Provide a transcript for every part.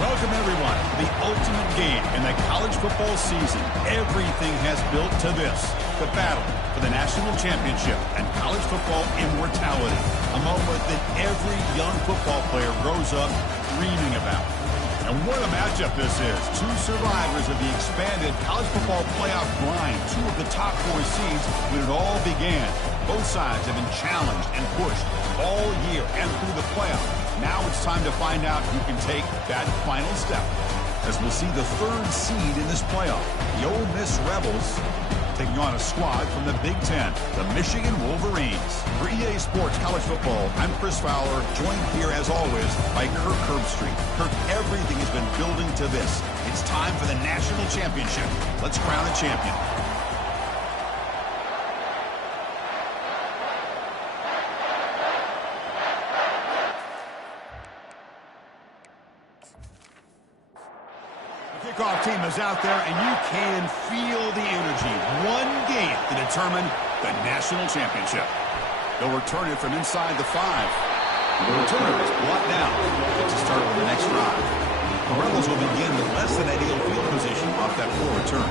Welcome, everyone, to the ultimate game in the college football season. Everything has built to this, the battle for the national championship and college football immortality, a moment that every young football player grows up dreaming about. And what a matchup this is. Two survivors of the expanded college football playoff grind, two of the top four seeds when it all began. Both sides have been challenged and pushed all year and through the playoff. Now it's time to find out who can take that final step, as we'll see the third seed in this playoff, the Ole Miss Rebels, taking on a squad from the Big Ten, the Michigan Wolverines. For EA Sports College Football, I'm Chris Fowler, joined here as always by Kirk Herbstreit. Kirk, everything has been building to this. It's time for the national championship. Let's crown a champion. Kickoff team is out there, and you can feel the energy. One game to determine the national championship. They'll return it from inside the 5. The returner is brought down to start with the next drive. The Rebels will begin with less than ideal field position off that poor return.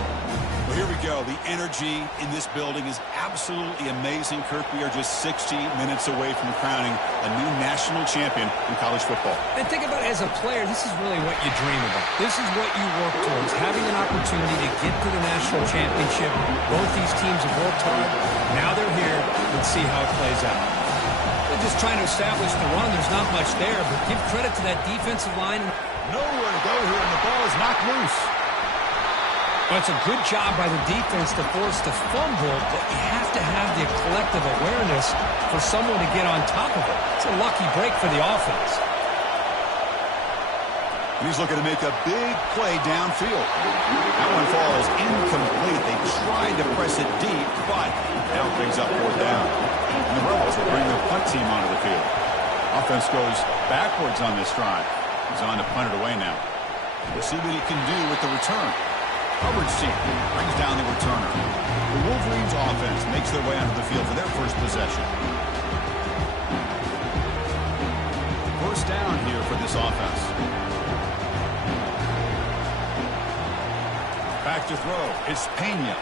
Well, here we go. The energy in this building is absolutely amazing, Kirk. We are just 60 minutes away from crowning a new national champion in college football. And think about it, as a player, this is really what you dream about. This is what you work towards, having an opportunity to get to the national championship. Both these teams have worked hard. Now they're here. Let's see how it plays out. They're just trying to establish the run. There's not much there, but give credit to that defensive line. Nowhere to go here, and the ball is knocked loose. Well, it's a good job by the defense to force the fumble, but you have to have the collective awareness for someone to get on top of it. It's a lucky break for the offense. He's looking to make a big play downfield. That one falls incomplete. They tried to press it deep, but now brings up 4th down. And the Rebels will bring their punt team onto the field. Offense goes backwards on this drive. He's on to punt it away now. We'll see what he can do with the return. Hubbard's team brings down the returner. The Wolverines offense makes their way onto the field for their first possession. First down here for this offense. Back to throw. It's Pena.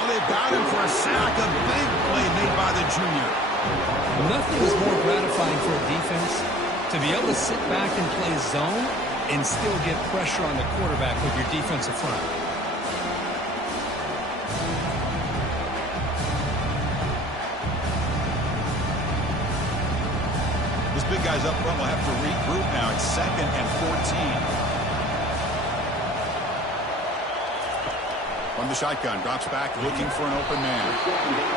Oh, they've got him for a sack. A big play made by the junior. Nothing is more gratifying for a defense to be able to sit back and play zone and still get pressure on the quarterback with your defensive front. This big guy's up front will have to regroup now. It's 2nd and 14. From the shotgun, drops back, looking for an open man.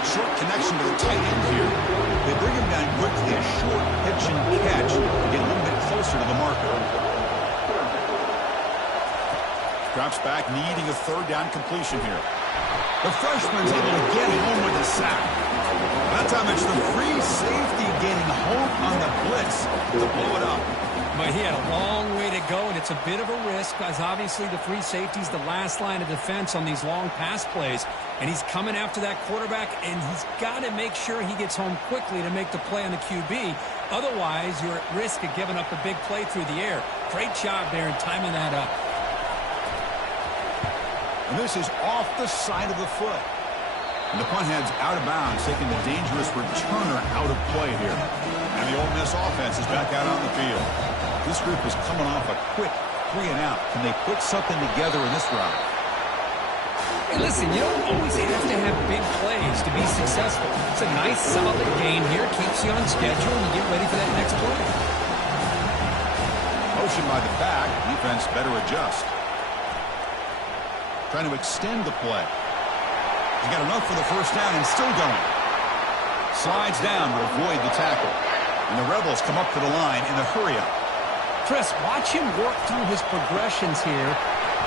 Short connection to the tight end here. They bring him down quickly, a short pitch and catch to get a little bit closer to the marker. Drops back, needing a 3rd down completion here. The freshman's able to get home with a sack. That time it's the free safety getting home on the blitz to blow it up. But he had a long way to go, and it's a bit of a risk because obviously the free safety's the last line of defense on these long pass plays, and he's coming after that quarterback, and he's got to make sure he gets home quickly to make the play on the QB. Otherwise, you're at risk of giving up a big play through the air. Great job there in timing that up. And this is off the side of the foot. And the punt heads out of bounds, taking the dangerous returner out of play here. And the Ole Miss offense is back out on the field. This group is coming off a quick 3 and out. Can they put something together in this drive? Hey, listen, you don't always have to have big plays to be successful. It's a nice, solid gain here. Keeps you on schedule, and you get ready for that next play. Motion by the back. Defense better adjust. Trying to extend the play. He got enough for the first down and still going. Slides down to avoid the tackle. And the Rebels come up to the line in a hurry-up. Chris, watch him work through his progressions here.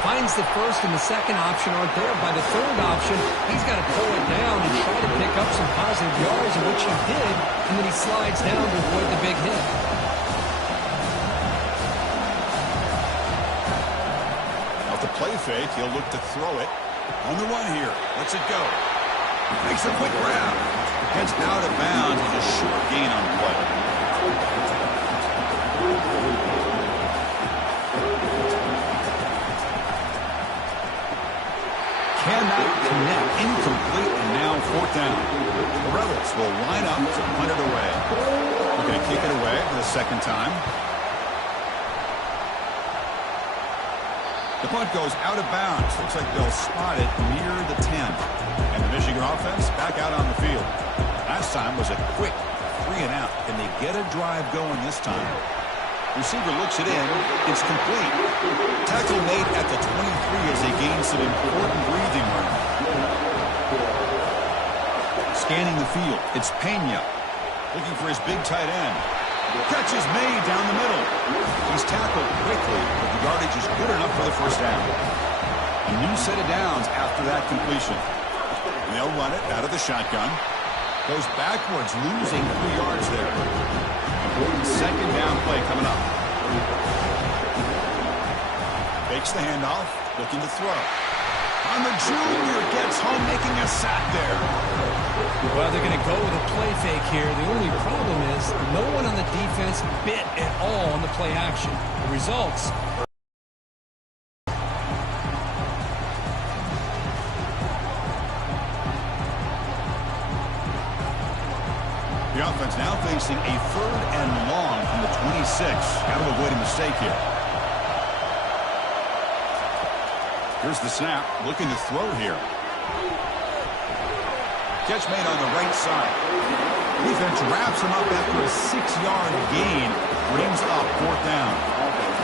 Finds the first and the second option aren't there. By the third option, he's got to pull it down and try to pick up some positive yards, of which he did, and then he slides down to avoid the big hit. Off the play fake, he'll look to throw it. On the run here. Lets it go. Makes a quick grab. Heads out of bounds with a short gain on the play. not connect. Incomplete, and now fourth down. The Rebels will line up to punt it away. We're going to kick it away for the second time. The punt goes out of bounds. Looks like they'll spot it near the 10. And the Michigan offense back out on the field. Last time was a quick 3-and-out. Can they get a drive going this time? Receiver looks it in. It's complete. Tackle made at the 23 as they gain some important breathing room. Scanning the field. It's Pena. Looking for his big tight end. Catch is made down the middle. He's tackled quickly, but the yardage is good enough for the first down. A new set of downs after that completion. And they'll run it out of the shotgun. Goes backwards, losing 3 yards there. Important second down play coming up. Fakes the handoff, looking to throw. On the junior, gets home, making a sack there. Well, they're going to go with a play fake here. The only problem is no one on the defense bit at all on the play action. The results... The offense now facing a 3rd and long from the 26. Got to avoid a mistake here. Here's the snap. Looking to throw here. Catch made on the right side. Defense wraps him up after a 6-yard gain. Brings up 4th down.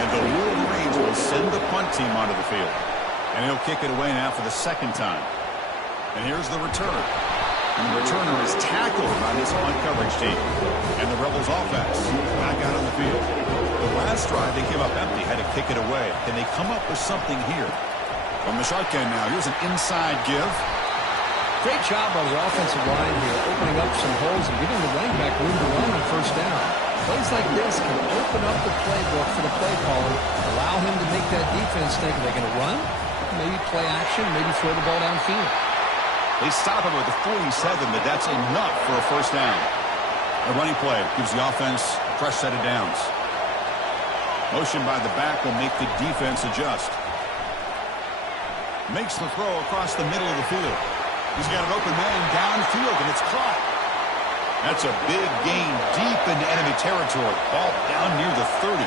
And the Wolverines will send the punt team onto the field. And he'll kick it away now for the second time. And here's the return. And the returner is tackled by this punt coverage team. And the Rebels offense back out on the field. The last drive they came up empty, had to kick it away. Can they come up with something here? From the shotgun now, here's an inside give. Great job by the offensive line here, opening up some holes and giving the running back room to run on first down. Plays like this can open up the playbook for the play caller, allow him to make that defense think, are they going to run? Maybe play action, maybe throw the ball downfield. They stop him with the 47, but that's enough for a first down. A running play gives the offense a fresh set of downs. Motion by the back will make the defense adjust. Makes the throw across the middle of the field. He's got an open man downfield, and it's caught. That's a big gain deep into enemy territory. Ball down near the 30.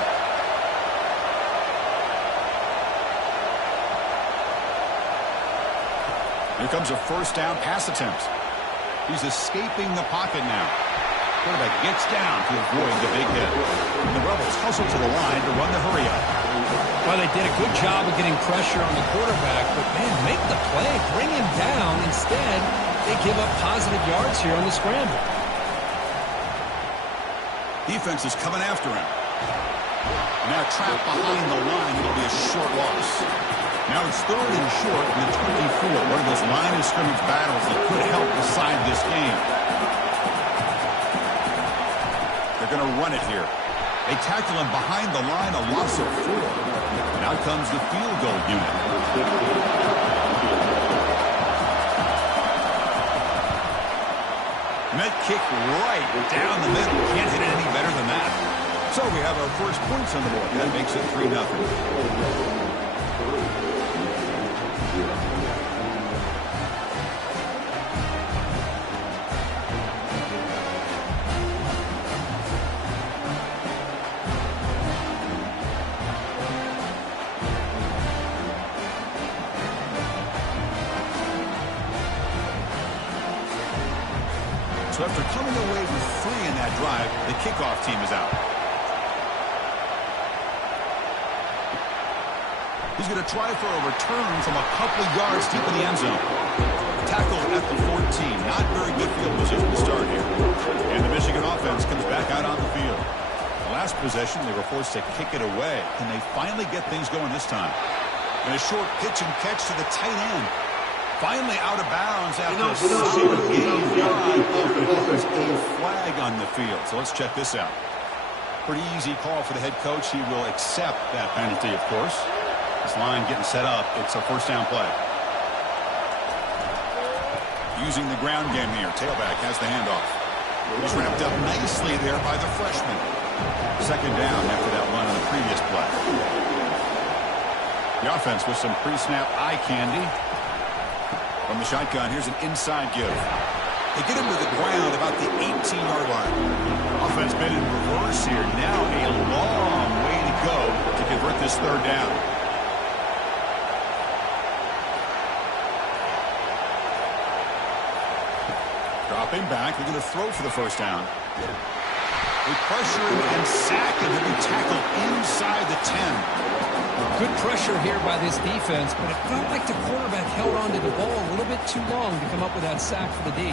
Here comes a first down pass attempt. He's escaping the pocket now. Quarterback gets down to avoid the big hit. And the Rebels hustle to the line to run the hurry up. Well, they did a good job of getting pressure on the quarterback, but, man, make the play, bring him down. Instead, they give up positive yards here on the scramble. Defense is coming after him. Now trapped behind the line. It'll be a short loss. Now it's 3rd and short from the 24. One of those line of scrimmage battles that could help decide this game. They're going to run it here. They tackle him behind the line, a loss of 4. And out comes the field goal unit. Met kick right down the middle. Can't hit it any better than that. So we have our first points on the board. That makes it 3-0. So after coming away with 3 in that drive, the kickoff team is out. He's going to try for a return from a couple of yards deep in the end zone. Tackled at the 14. Not very good field position to start here. And the Michigan offense comes back out on the field. The last possession, they were forced to kick it away. Can they finally get things going this time? And a short pitch and catch to the tight end. Finally out of bounds after a solid game drive. There's a flag on the field. So let's check this out. Pretty easy call for the head coach. He will accept that penalty, of course. This line getting set up. It's a first down play. Using the ground game here. Tailback has the handoff. He's wrapped up nicely there by the freshman. Second down after that run on the previous play. The offense with some pre-snap eye candy. From the shotgun, here's an inside give. They get him to the ground about the 18-yard line. Offense been in reverse here. Now a long way to go to convert this third down. Dropping back, they're going to throw for the first down. They pressure him and sack him. He'll be tackled inside the 10. Good pressure here by this defense, but it felt like the quarterback held on to the ball a little bit too long to come up with that sack for the D.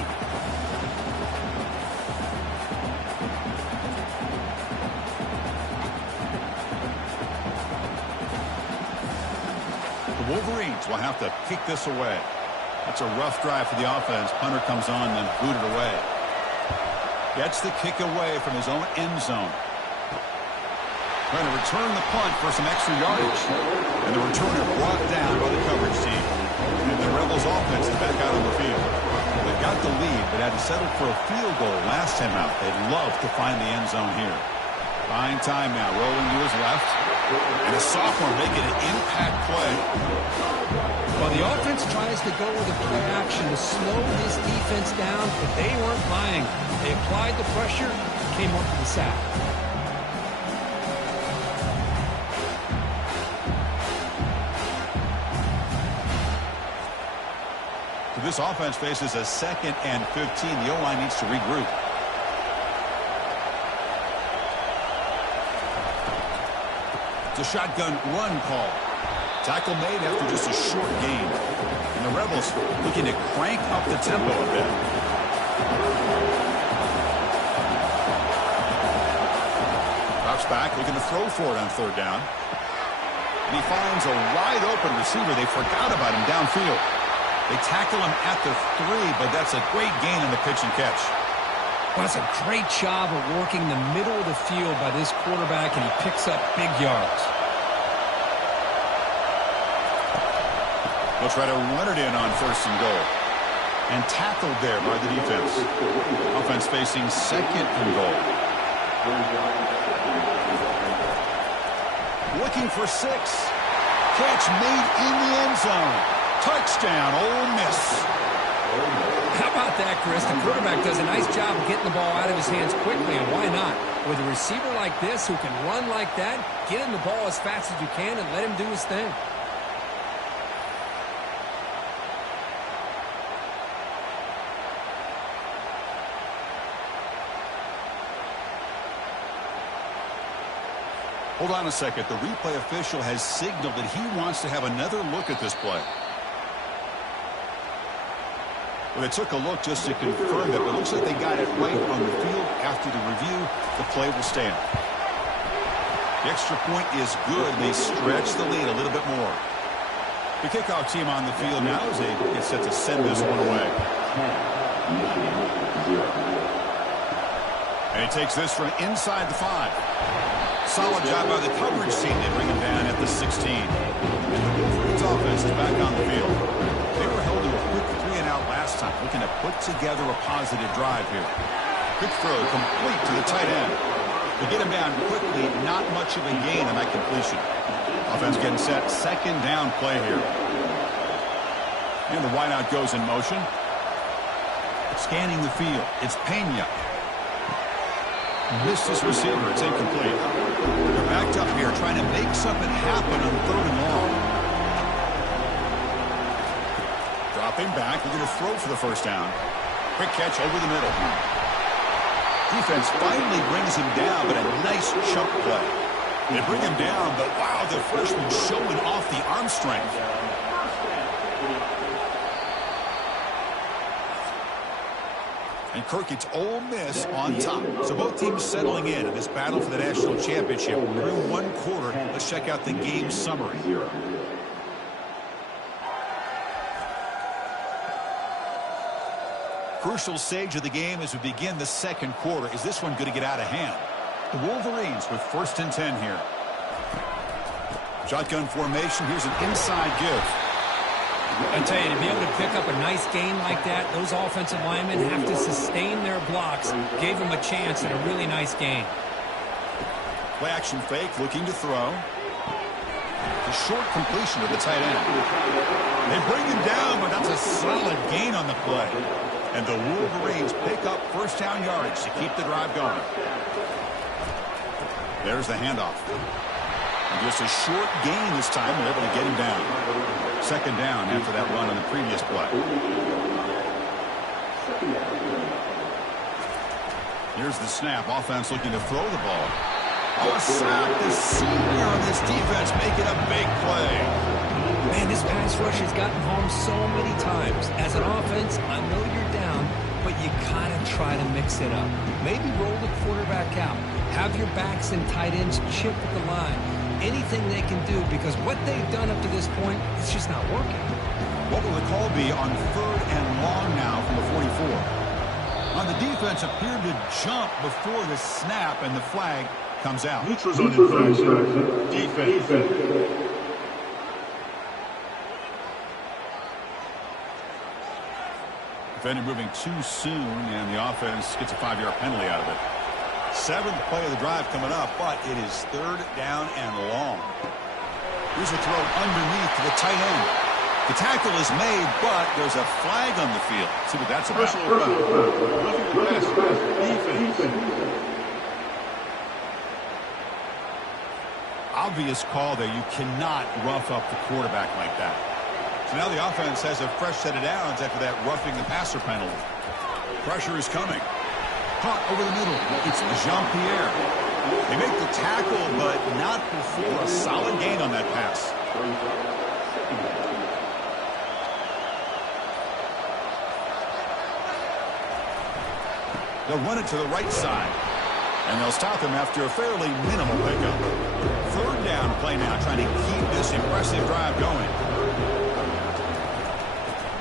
The Wolverines will have to kick this away. That's a rough drive for the offense. Punter comes on, then booted away. Gets the kick away from his own end zone. Trying to return the punt for some extra yardage. And the returner brought down by the coverage team. And the Rebels offense is back out on the field. They got the lead, but had to settle for a field goal last time out. They'd love to find the end zone here. Buying time now, rolling to his left. And a sophomore making an impact play. Well, the offense tries to go with a play action to slow this defense down, but they weren't buying. They applied the pressure, came up with the sack. This offense faces a 2nd and 15. The O-line needs to regroup. It's a shotgun run call. Tackle made after just a short gain. And the Rebels looking to crank up the tempo a bit. Drops back, looking to throw for it on third down. And he finds a wide open receiver. They forgot about him downfield. They tackle him at the 3, but that's a great gain on the pitch and catch. Well, that's a great job of working the middle of the field by this quarterback, and he picks up big yards. They'll try to run it in on 1st and goal. And tackled there by the defense. Offense facing 2nd and goal. Looking for 6. Catch made in the end zone. Touchdown, Ole Miss. How about that, Chris? The quarterback does a nice job of getting the ball out of his hands quickly, and why not? With a receiver like this who can run like that, get him the ball as fast as you can and let him do his thing. Hold on a second. The replay official has signaled that he wants to have another look at this play. Well, they took a look just to confirm that, but it looks like they got it right on the field. After the review, the play will stand. The extra point is good. They stretch the lead a little bit more. The kickoff team on the field now as they get set to send this one away. And he takes this from inside the 5. Solid job by the coverage team. They bring him down at the 16. And the Wolverines offense is back on the field. They were held to a quick 3-and-out last time, looking to put together a positive drive here. Quick throw complete to the tight end. They get him down quickly, not much of a gain on that completion. Offense getting set, 2nd down play here. And the wideout goes in motion. Scanning the field, it's Pena. Missed his receiver, it's incomplete. They're backed up here trying to make something happen on 3rd and long. Dropping back, they're going to throw for the first down. Quick catch over the middle. Defense finally brings him down, but a nice chunk play. They bring him down, but wow, the freshman showing off the arm strength. And Kirk, it's Ole Miss on top. So both teams settling in this battle for the national championship. We're in 1 quarter. Let's check out the game summary. Crucial stage of the game as we begin the 2nd quarter. Is this one going to get out of hand? The Wolverines with 1st and 10 here. Shotgun formation. Here's an inside give. I tell you, to be able to pick up a nice gain like that, those offensive linemen have to sustain their blocks. Gave them a chance at a really nice gain. Play action fake, looking to throw. A short completion to the tight end. They bring him down, but that's a solid gain on the play. And the Wolverines pick up first down yardage to keep the drive going. There's the handoff. And just a short gain this time. They're able to get him down. Second down after that run on the previous play. Here's the snap. Offense looking to throw the ball. Oh, a sack. The senior on this defense making a big play. Man, this pass rush has gotten home so many times. As an offense, I know you're down, but you kind of try to mix it up. Maybe roll the quarterback out. Have your backs and tight ends chip at the line. Anything they can do, because what they've done up to this point, it's just not working. What will the call be on 3rd and long now from the 44? The defense appeared to jump before the snap, and the flag comes out. Neutrals on infraction. Defense. Defender moving too soon, and the offense gets a 5-yard penalty out of it. 7th play of the drive coming up, but it is 3rd down and long. Here's a throw underneath to the tight end. The tackle is made, but there's a flag on the field. See what that's about. Obvious call there. You cannot rough up the quarterback like that. So now the offense has a fresh set of downs after that roughing the passer penalty. Pressure is coming. Caught over the middle. It's Jean-Pierre. They make the tackle, but not before a solid gain on that pass. They'll run it to the right side. And they'll stop him after a fairly minimal pickup. 3rd down play now, trying to keep this impressive drive going.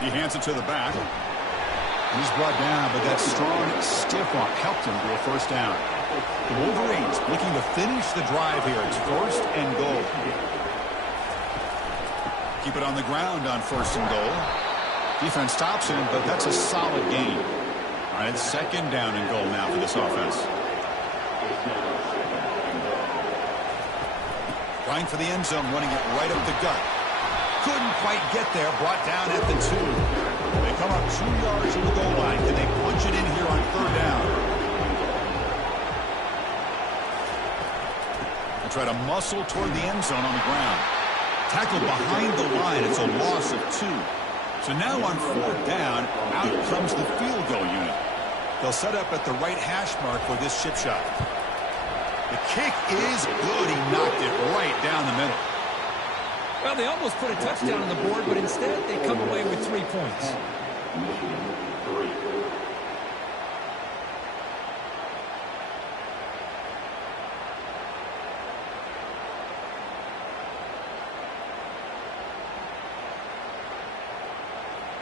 He hands it to the back. He's brought down, but that strong, stiff arm helped him to a first down. The Wolverines looking to finish the drive here. It's 1st and goal. Keep it on the ground on 1st and goal. Defense stops him, but that's a solid gain. All right, 2nd down and goal now for this offense. Trying for the end zone, running it right up the gut. Couldn't quite get there, brought down at the 2. They come up 2 yards from the goal line. Can they punch it in here on 3rd down? They try to muscle toward the end zone on the ground. Tackled behind the line. It's a loss of 2. So now on 4th down, out comes the field goal unit. They'll set up at the right hash mark for this chip shot. The kick is good. He knocked it right down the middle. Well, they almost put a touchdown on the board, but instead they come away with 3 points.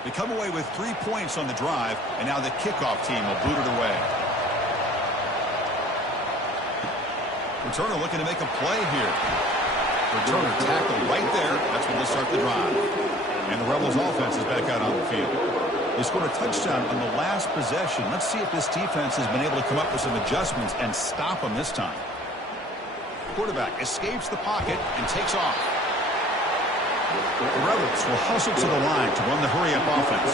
They come away with 3 points on the drive, and now the kickoff team will boot it away. Returner looking to make a play here. Returner tackled right there. That's when they start the drive. And the Rebels offense is back out on the field. They scored a touchdown on the last possession. Let's see if this defense has been able to come up with some adjustments and stop them this time. Quarterback escapes the pocket and takes off. The Rebels will hustle to the line to run the hurry-up offense.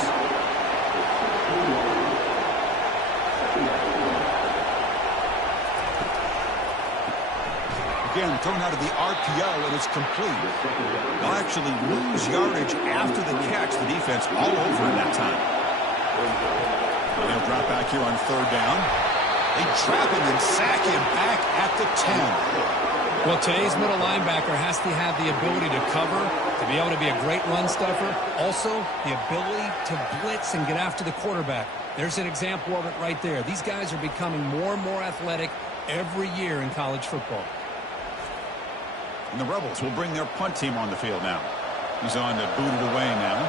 Again, thrown out of the RPO, and it's complete. They'll actually lose yardage after the catch. The defense all over in that time. They'll drop back here on 3rd down. They trap him and sack him back at the 10. Well, today's middle linebacker has to have the ability to cover, to be able to be a great run stuffer. Also, the ability to blitz and get after the quarterback. There's an example of it right there. These guys are becoming more and more athletic every year in college football. And the Rebels will bring their punt team on the field now. He's on to boot it away now.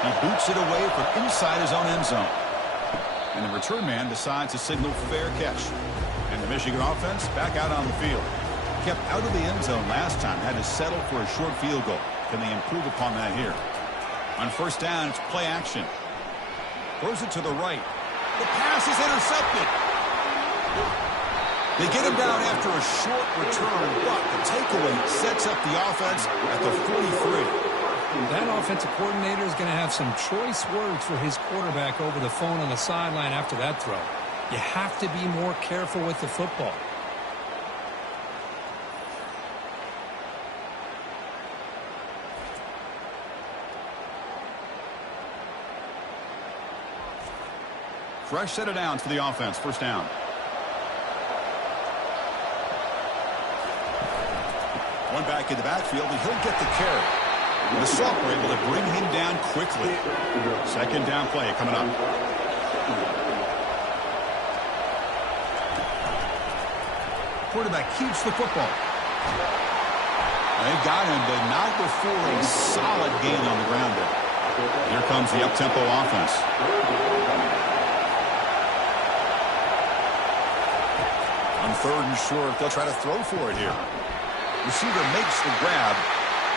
He boots it away from inside his own end zone. And the return man decides to signal fair catch. And the Michigan offense back out on the field. Kept out of the end zone last time. Had to settle for a short field goal. Can they improve upon that here? On 1st down, it's play action. Throws it to the right. The pass is intercepted. They get him down after a short return, but the takeaway sets up the offense at the 43. That offensive coordinator is going to have some choice words for his quarterback over the phone on the sideline after that throw. You have to be more careful with the football. Fresh set of downs for the offense. First down. One back in the backfield, and he'll get the carry. And the Salt were able to bring him down quickly. Second down play coming up. Quarterback keeps the football. They got him, but not before a solid gain on the ground there. Here comes the up-tempo offense. On third and short, they'll try to throw for it here. Receiver makes the grab.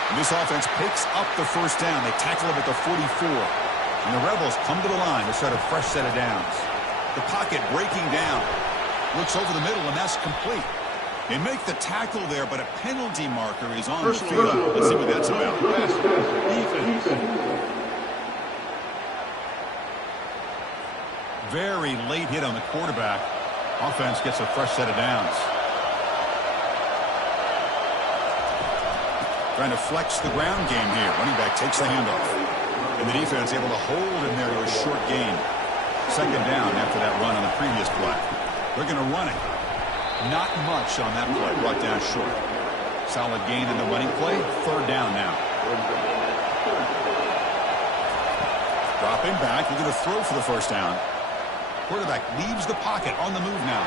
And this offense picks up the first down. They tackle him at the 44. And the Rebels come to the line to start a fresh set of downs. The pocket breaking down. Looks over the middle, and that's complete. They make the tackle there, but a penalty marker is on the field. Let's see what that's about. Very late hit on the quarterback. Offense gets a fresh set of downs. Trying to flex the ground game here. Running back takes the handoff. And the defense able to hold him there to a short gain. Second down after that run on the previous play. They're going to run it. Not much on that play. Brought down short. Solid gain in the running play. Third down now. Dropping back. We're going to throw for the first down. Quarterback leaves the pocket on the move now.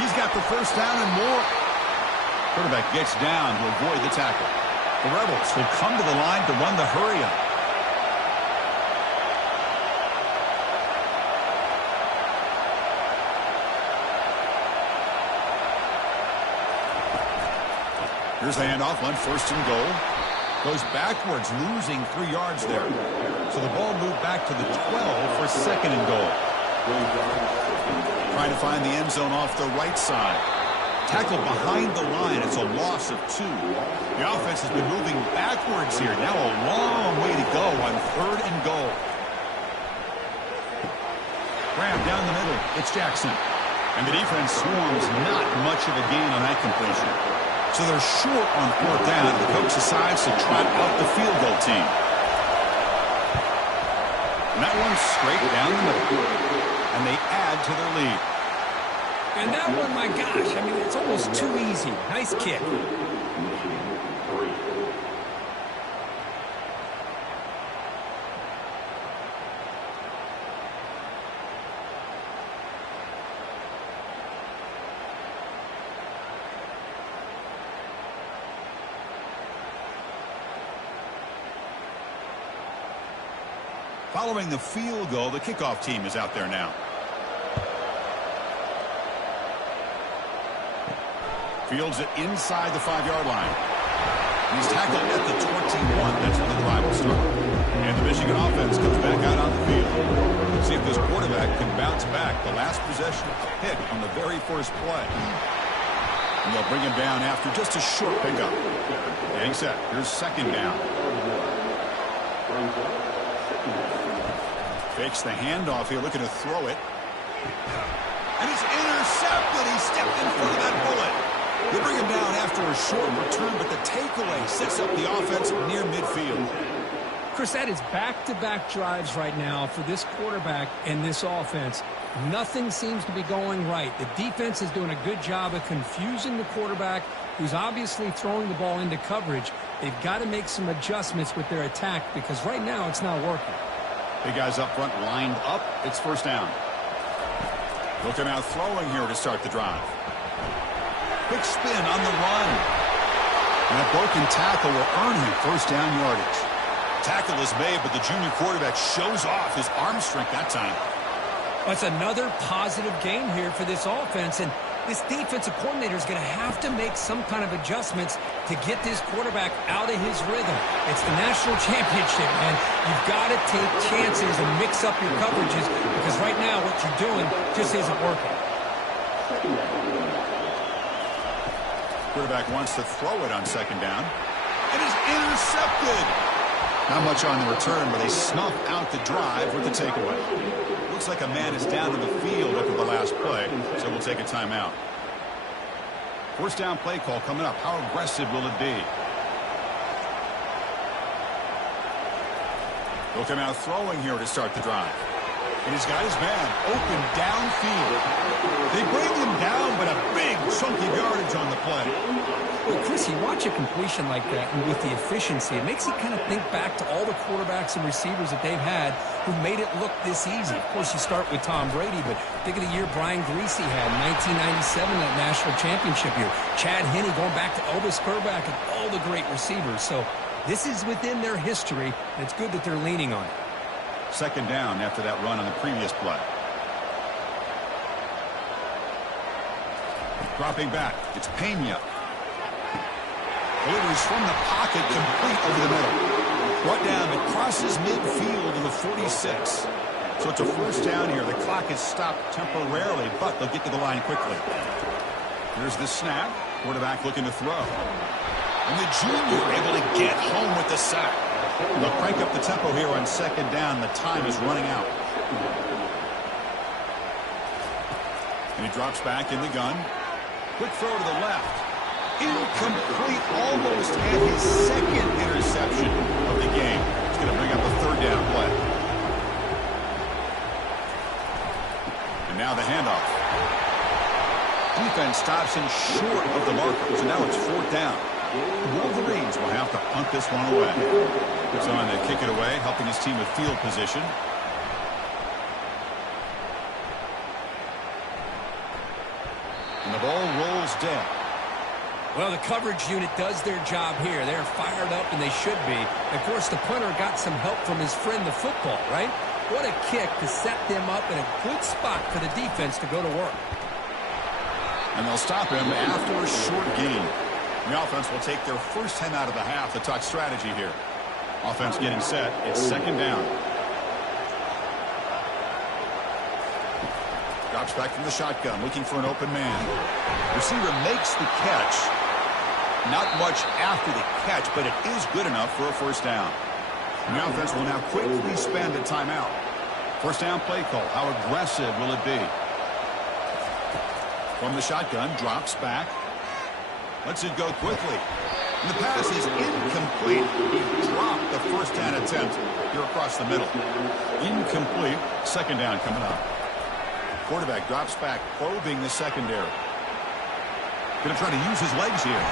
He's got the first down and more. Quarterback gets down to avoid the tackle. The Rebels will come to the line to run the hurry-up. Here's the handoff on first and goal. Goes backwards, losing 3 yards there. So the ball moved back to the 12 for second and goal. Trying to find the end zone off the right side. Tackle behind the line. It's a loss of 2. The offense has been moving backwards here. Now a long way to go on third and goal. Grab down the middle. It's Jackson. And the defense swarms not much of a gain on that completion. So they're short on fourth down. The coach decides to trot out the field goal team. And that one's straight down the middle. And they add to their lead. And that one, my gosh, I mean, it's almost too easy. Nice kick. Following the field goal, the kickoff team is out there now. Fields it inside the 5-yard line. He's tackled at the 21. That's when the drive will start. And the Michigan offense comes back out on the field. Let's see if this quarterback can bounce back. The last possession, a pick on the very first play. And they'll bring him down after just a short pickup. And he's set. Here's second down. Fakes the handoff here, looking to throw it. And it's intercepted. He stepped in front of that bullet. They bring him down after a short return, but the takeaway sets up the offense near midfield. Chris, that is back-to-back drives right now for this quarterback and this offense. Nothing seems to be going right. The defense is doing a good job of confusing the quarterback, who's obviously throwing the ball into coverage. They've got to make some adjustments with their attack because right now it's not working. Big guys up front lined up. It's first down. Looking out throwing here to start the drive. Quick spin on the run. And a broken tackle will earn him first down yardage. Tackle is made, but the junior quarterback shows off his arm strength that time. That's another positive game here for this offense, and this defensive coordinator is going to have to make some kind of adjustments to get this quarterback out of his rhythm. It's the national championship, man. You've got to take chances and mix up your coverages because right now what you're doing just isn't working. Quarterback wants to throw it on second down. It is intercepted. Not much on the return, but they snuff out the drive with the takeaway. Looks like a man is down in the field after the last play, so we'll take a timeout. First down play call coming up. How aggressive will it be? He'll come out throwing here to start the drive. And he's got his man open downfield. They bring him down, but a big chunky yardage on the play. Well, Chris, you watch a completion like that, and with the efficiency, it makes you kind of think back to all the quarterbacks and receivers that they've had who made it look this easy. Of course, you start with Tom Brady, but think of the year Brian Griese had in 1997, that national championship year. Chad Henne going back to Elvis Grbac and all the great receivers. So this is within their history, and it's good that they're leaning on it. Second down after that run on the previous play. Dropping back, it's Pena. Delivers from the pocket, complete over the middle. Brought down, it crosses midfield to the 46. So it's a first down here. The clock is stopped temporarily, but they'll get to the line quickly. Here's the snap. Quarterback looking to throw. And the junior able to get home with the sack. They'll crank up the tempo here on second down. The time is running out. And he drops back in the gun. Quick throw to the left. Incomplete, almost at his second interception of the game. It's going to bring up a third down play. And now the handoff. Defense stops him short of the marker. So now it's fourth down. The Wolverines will have to punt this one away. It's on to kick it away, helping his team with field position. And the ball rolls dead. Well, the coverage unit does their job here. They're fired up, and they should be. Of course, the punter got some help from his friend, the football, right? What a kick to set them up in a good spot for the defense to go to work. And they'll stop him after a short gain. The offense will take their first 10 out of the half to talk strategy here. Offense getting set. It's second down. Drops back from the shotgun, looking for an open man. Receiver makes the catch. Not much after the catch, but it is good enough for a first down. And the offense will now quickly spend a timeout. First down play call. How aggressive will it be? From the shotgun, drops back. Lets it go quickly. And the pass is incomplete. He dropped the first down attempt here across the middle. Incomplete. Second down coming up. Quarterback drops back, probing the secondary. Going to try to use his legs here.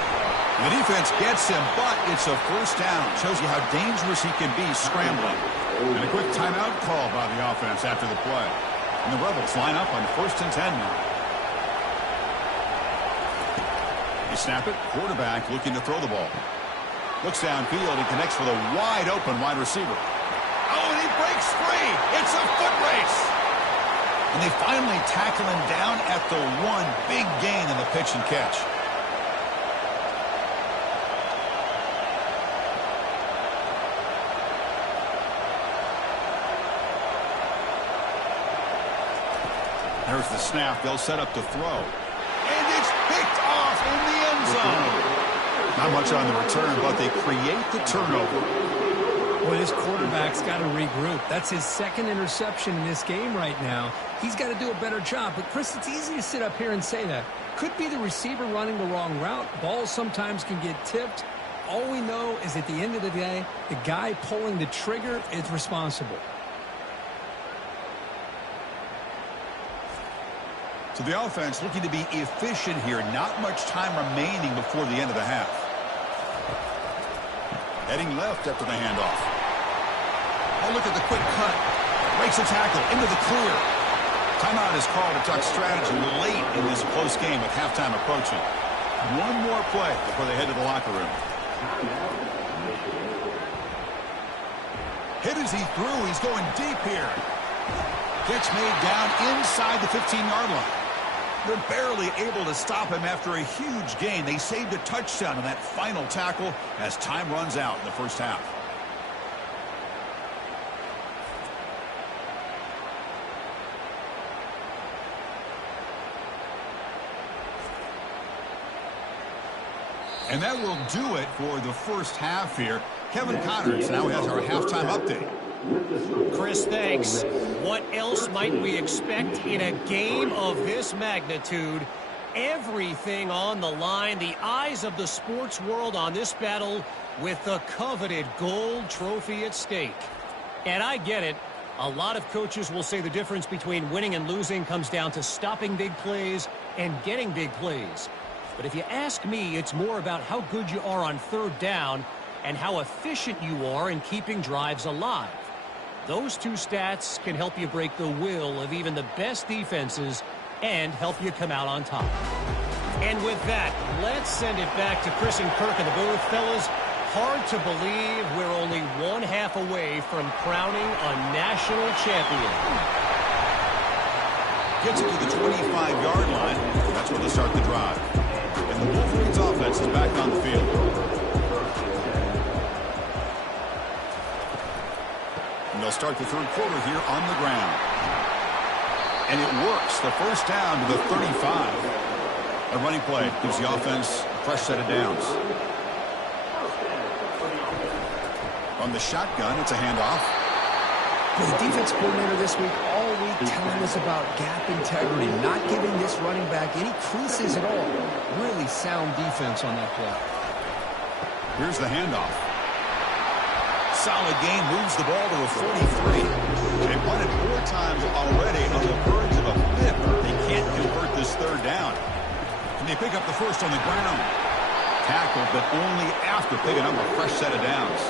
And the defense gets him, but it's a first down. Shows you how dangerous he can be scrambling. And a quick timeout call by the offense after the play. And the Rebels line up on 1st and 10 now. They snap it. Quarterback looking to throw the ball. Looks downfield and connects with a wide-open wide receiver. Oh, and he breaks free. It's a foot race. And they finally tackle him down at the one. Big gain in the pitch and catch. There's the snap. They'll set up to throw. And it's picked off in the end zone. Not much on the return, but they create the turnover. Well, this quarterback's got to regroup. That's his second interception in this game right now. He's got to do a better job. But, Chris, it's easy to sit up here and say that. Could be the receiver running the wrong route. Balls sometimes can get tipped. All we know is at the end of the day, the guy pulling the trigger is responsible. So the offense looking to be efficient here. Not much time remaining before the end of the half. Heading left after the handoff. Oh, look at the quick cut. Breaks a tackle into the clear. Timeout is called to talk strategy late in this close game with halftime approaching. One more play before they head to the locker room. Hit as he threw. He's going deep here. Catch made down inside the 15-yard line. They're barely able to stop him after a huge gain. They saved a touchdown on that final tackle as time runs out in the first half. And that will do it for the first half here. Kevin Connors now has our halftime update. Chris, thanks. What else might we expect in a game of this magnitude? Everything on the line, the eyes of the sports world on this battle with the coveted gold trophy at stake. And I get it. A lot of coaches will say the difference between winning and losing comes down to stopping big plays and getting big plays. But if you ask me, it's more about how good you are on third down and how efficient you are in keeping drives alive. Those two stats can help you break the will of even the best defenses and help you come out on top. And with that, let's send it back to Chris and Kirk in the booth. Fellas, hard to believe we're only one half away from crowning a national champion. Gets it to the 25-yard line. That's where they'll start the drive. And the Wolverines offense is back on the field. And they'll start the third quarter here on the ground. And it works. The first down to the 35. A running play gives the offense a fresh set of downs. On the shotgun, it's a handoff. The defense coordinator this week all week telling us about gap integrity, not giving this running back any creases at all. Really sound defense on that play. Here's the handoff. Solid gain, moves the ball to the 43. They've won it 4 times already on the verge of a fifth. They can't convert this third down. And they pick up the first on the ground. Tackled, but only after picking up a fresh set of downs.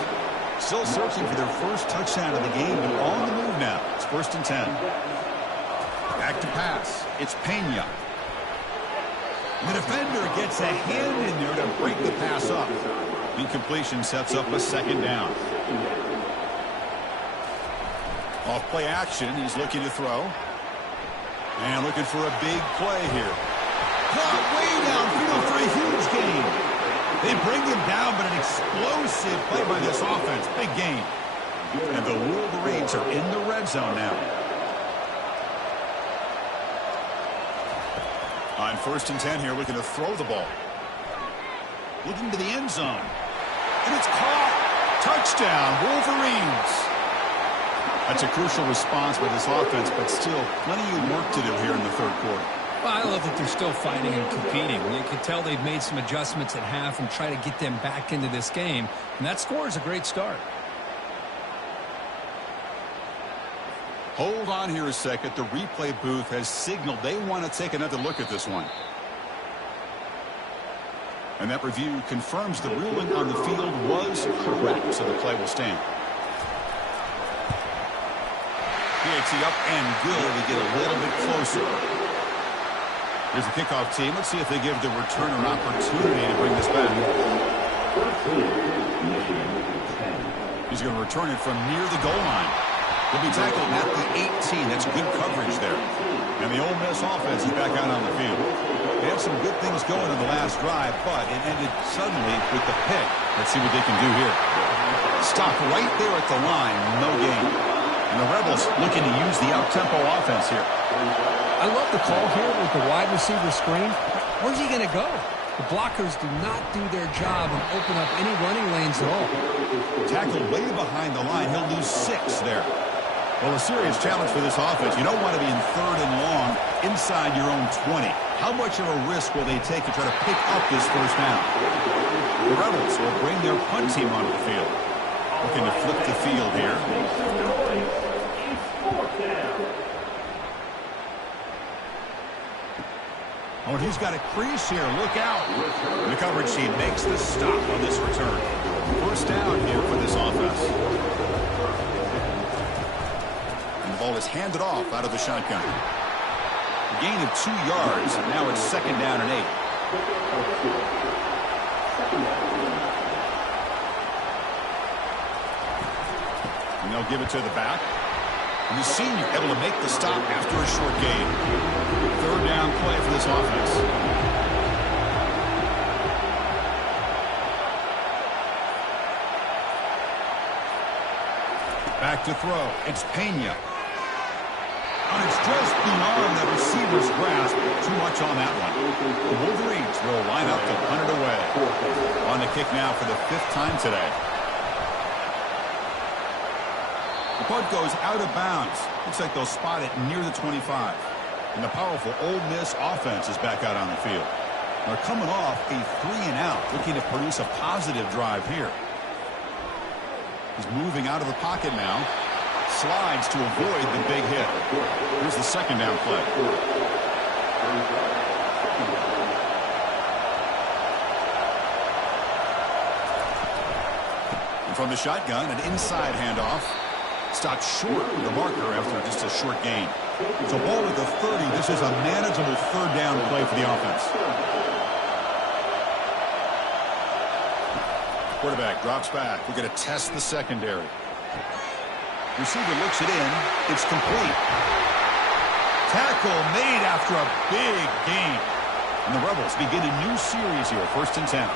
Still searching for their first touchdown of the game, but on the move now. It's 1st and 10. Back to pass. It's Pena. The defender gets a hand in there to break the pass up. Incompletion sets up a second down. Off play action, he's looking to throw. And looking for a big play here. Caught way downfield for a huge gain. They bring him down, but an explosive play by this offense. Big gain. And the Wolverines are in the red zone now. On 1st and 10 here, looking to throw the ball. Looking to the end zone. And it's caught. Touchdown, Wolverines. That's a crucial response by this offense, but still plenty of work to do here in the third quarter. Well, I love that they're still fighting and competing. You can tell they've made some adjustments at half and try to get them back into this game. And that score is a great start. Hold on here a second. The replay booth has signaled they want to take another look at this one. And that review confirms the ruling on the field was correct, so the play will stand. PAT up and good to get a little bit closer. Here's the kickoff team. Let's see if they give the returner an opportunity to bring this back. He's going to return it from near the goal line. He'll be tackled at the 18. That's good coverage there. And the Ole Miss offense is back out on the field. They had some good things going in the last drive, but it ended suddenly with the pick. Let's see what they can do here. Stop right there at the line. No gain. And the Rebels looking to use the up-tempo offense here. I love the call here with the wide receiver screen. Where's he going to go? The blockers do not do their job and open up any running lanes at all. Tackled way behind the line. He'll lose 6 there. Well, a serious challenge for this offense. You don't want to be in 3rd and long inside your own 20. How much of a risk will they take to try to pick up this first down? The Rebels will bring their punt team onto the field. Looking to flip the field here. Oh, and he's got a crease here. Look out. The coverage team makes the stop on this return. First down here for this offense. And the ball is handed off out of the shotgun. A gain of 2 yards. And now it's 2nd down and 8. And they'll give it to the back. And the senior able to make the stop after a short gain. 3rd down play for this offense. Back to throw. It's Pena. On its just beyond the receiver's grasp. Too much on that one. The Wolverines will line up to punt it away. On the kick now for the 5th time today. The punt goes out of bounds. Looks like they'll spot it near the 25. And the powerful Ole Miss offense is back out on the field. They're coming off a 3-and-out, looking to produce a positive drive here. He's moving out of the pocket now. Slides to avoid the big hit. Here's the 2nd down play. And from the shotgun, an inside handoff. Stopped short of the marker after just a short gain. So ball at the 30. This is a manageable 3rd down play for the offense. Quarterback drops back. We're going to test the secondary. Receiver looks it in. It's complete. Tackle made after a big gain. And the Rebels begin a new series here. 1st and 10.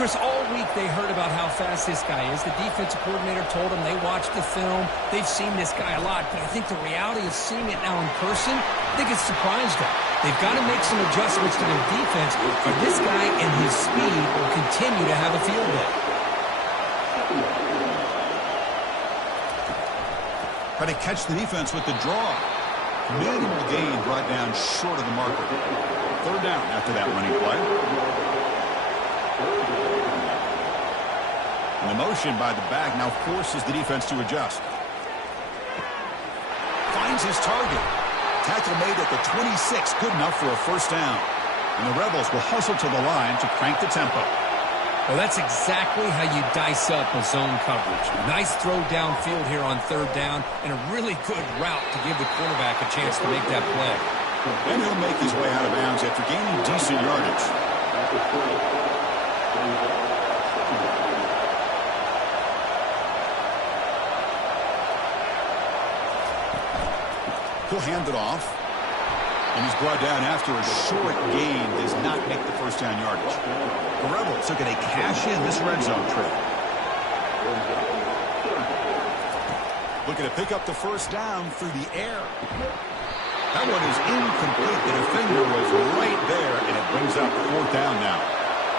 Chris, all week they heard about how fast this guy is. The defensive coordinator told them they watched the film. They've seen this guy a lot. But I think the reality of seeing it now in person, I think it's surprised them. They've got to make some adjustments to their defense, or this guy and his speed will continue to have a field day. Try to catch the defense with the draw. Minimal gain brought down short of the marker. 3rd down after that running play. And the motion by the back now forces the defense to adjust. Finds his target. Tackle made at the 26. Good enough for a 1st down. And the Rebels will hustle to the line to crank the tempo. Well, that's exactly how you dice up a zone coverage. Nice throw downfield here on 3rd down, and a really good route to give the quarterback a chance to make that play. And he'll make his way out of bounds after gaining decent yardage. He'll hand it off. And he's brought down after a short gain. Does not make the 1st down yardage. The Rebels looking to cash in this red zone trip. Looking to pick up the 1st down through the air. That one is incomplete. The defender was right there, and it brings up 4th down now.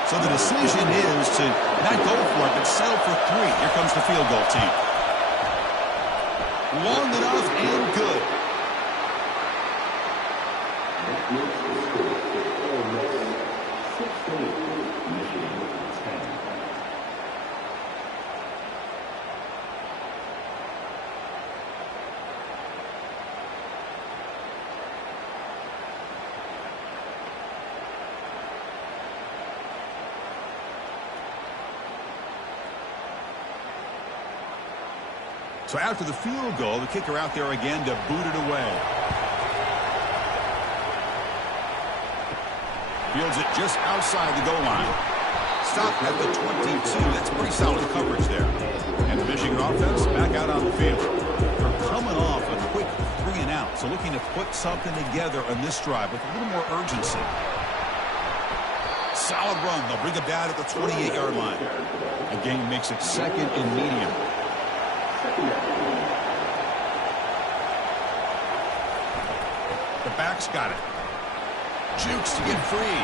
So the decision is to not go for it, but settle for 3. Here comes the field goal team. Long enough and good. So after the field goal, the kicker out there again to boot it away. Fields it just outside the goal line. Stop at the 22. That's pretty solid coverage there. And the Michigan offense back out on the field. They're coming off a quick 3-and-out, so looking to put something together on this drive with a little more urgency. Solid run. They'll bring it down at the 28-yard line. Again, makes it 2nd and medium. The back's got it. Jukes to get free.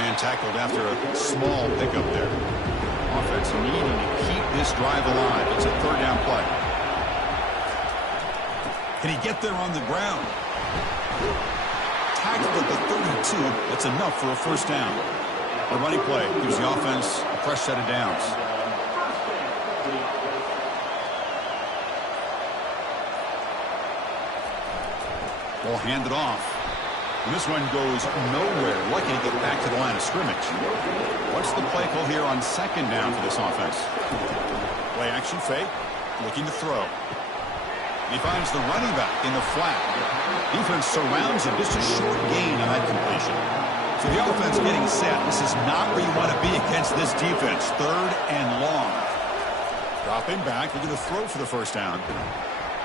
And tackled after a small pickup there. Offense needing to keep this drive alive. It's a 3rd down play. Can he get there on the ground? Tackled at the 32. That's enough for a 1st down. The running play gives the offense a fresh set of downs. Ball handed off. And this one goes nowhere. Lucky to get back to the line of scrimmage. What's the play call here on 2nd down for this offense? Play action fake. Looking to throw. He finds the running back in the flat. Defense surrounds him. Just a short gain on that completion. So the offense getting set. This is not where you want to be against this defense. 3rd and long. Dropping back. Looking to throw for the 1st down.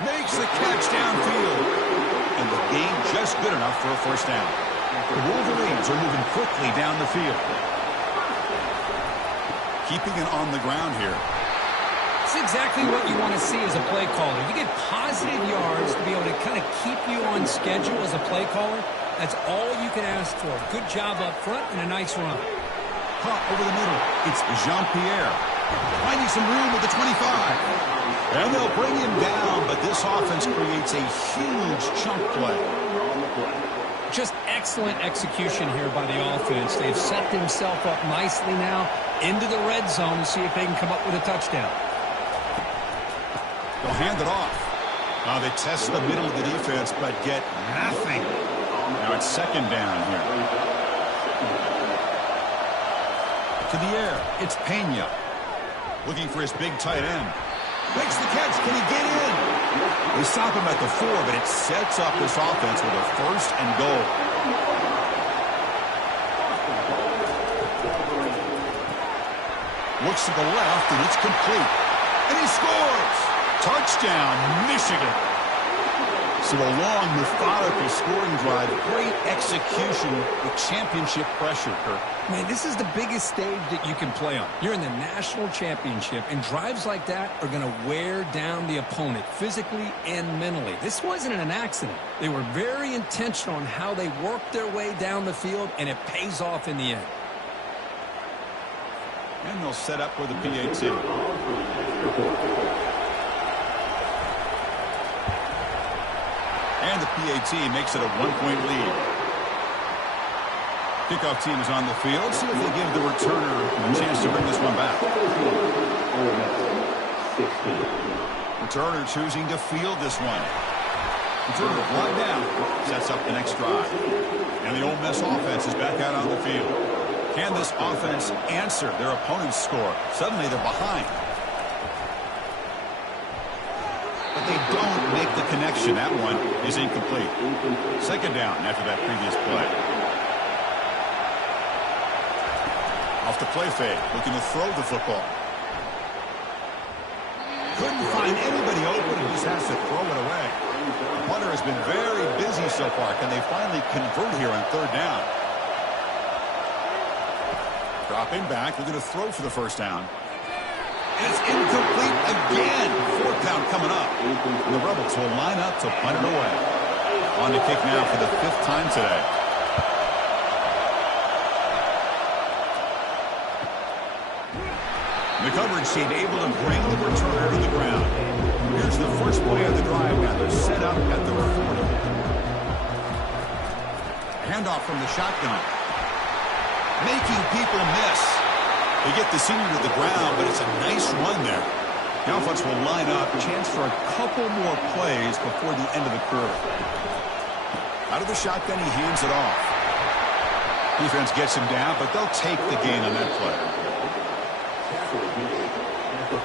Makes the catch downfield. And the gain just good enough for a 1st down. The Wolverines are moving quickly down the field. Keeping it on the ground here. That's exactly what you want to see as a play caller. You get positive yards to be able to kind of keep you on schedule as a play caller. That's all you can ask for. Good job up front and a nice run. Caught over the middle. It's Jean-Pierre. Finding some room with the 25. And they'll bring him down, but this offense creates a huge chunk play. Just excellent execution here by the offense. They've set themselves up nicely now into the red zone to see if they can come up with a touchdown. They'll hand it off. Now they test the middle of the defense, but get nothing. Now it's second down here. To the air, it's Pena. Looking for his big tight end. Makes the catch. Can he get in? They stop him at the 4, but it sets up this offense with a first and goal. Looks to the left, and it's complete. And he scores! Touchdown, Michigan. So a long, methodical scoring drive. Great execution with championship pressure, Kirk. Man, this is the biggest stage that you can play on. You're in the national championship, and drives like that are going to wear down the opponent physically and mentally. This wasn't an accident. They were very intentional on how they worked their way down the field, and it pays off in the end. And they'll set up for the PAT. And the PAT makes it a 1-point lead. Kickoff team is on the field. See if they give the returner a chance to bring this one back. Returner choosing to field this one. Returner brought down. Sets up the next drive. And the Ole Miss offense is back out on the field. Can this offense answer their opponent's score? Suddenly they're behind. But they don't make the connection. That one is incomplete. Second down after that previous play. Off the play fake, looking to throw the football. Couldn't find anybody open and just has to throw it away. The punter has been very busy so far. Can they finally convert here on third down? Dropping back, looking to throw for the first down. It's incomplete again. Fourth down coming up. And the Rebels will line up to punt it away. On to kick now for the 5th time today. The coverage team able to bring the returner to the ground. Here's the first play of the drive now. They're set up at the 40. Handoff from the shotgun. Making people miss. They get the senior to the ground, but it's a nice run there. The offense will line up. Chance for a couple more plays before the end of the curve. Out of the shotgun, he hands it off. Defense gets him down, but they'll take the gain on that play.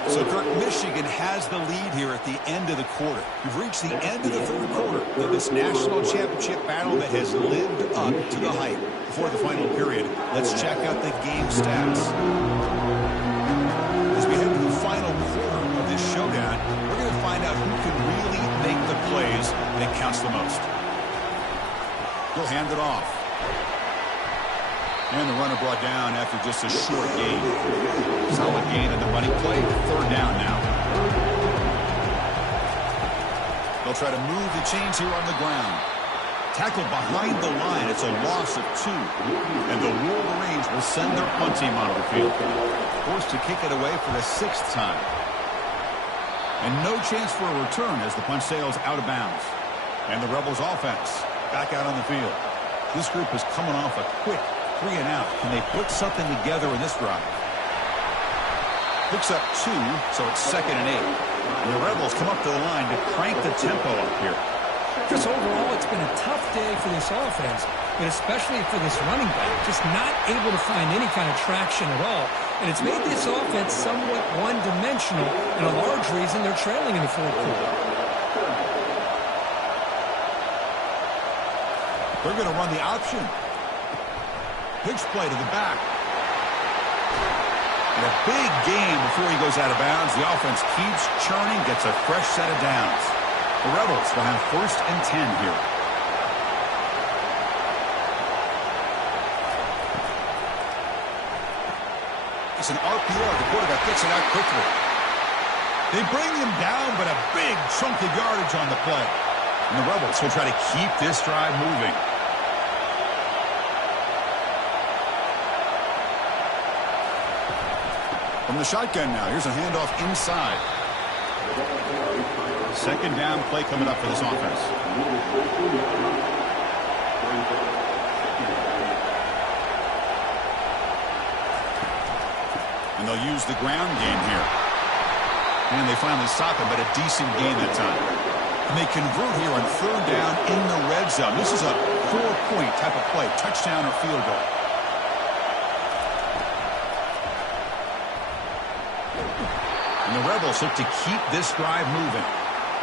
So, Kirk, Michigan has the lead here at the end of the quarter. We've reached the end of the third quarter of this national championship battle that has lived up to the hype. Before the final period, let's check out the game stats. As we head to the final quarter of this showdown, we're going to find out who can really make the plays that counts the most. He'll hand it off. And the runner brought down after just a short gain. Solid gain in the running play. Third down now. They'll try to move the chains here on the ground. Tackled behind the line. It's a loss of 2. And the Wolverines will send their punt team onto the field. Forced to kick it away for the 6th time. And no chance for a return as the punt sails out of bounds. And the Rebels offense back out on the field. This group is coming off a quick 3 and out. Can they put something together in this drive? Picks up 2, so it's 2nd and 8. And the Rebels come up to the line to crank the tempo up here. Chris, overall, it's been a tough day for this offense, but especially for this running back, just not able to find any kind of traction at all. And it's made this offense somewhat one-dimensional, and a large reason they're trailing in the fourth quarter. They're going to run the option. Pitch play to the back. And a big gain before he goes out of bounds. The offense keeps churning, gets a fresh set of downs. The Rebels will have 1st and 10 here. It's an RPO. The quarterback gets it out quickly. They bring him down, but a big chunk of yardage on the play. And the Rebels will try to keep this drive moving. From the shotgun now, here's a handoff inside. Second down play coming up for this offense. And they'll use the ground game here. And they finally stop him, but a decent gain that time. And they convert here on third down in the red zone. This is a 4-point type of play, touchdown or field goal. And the Rebels look to keep this drive moving.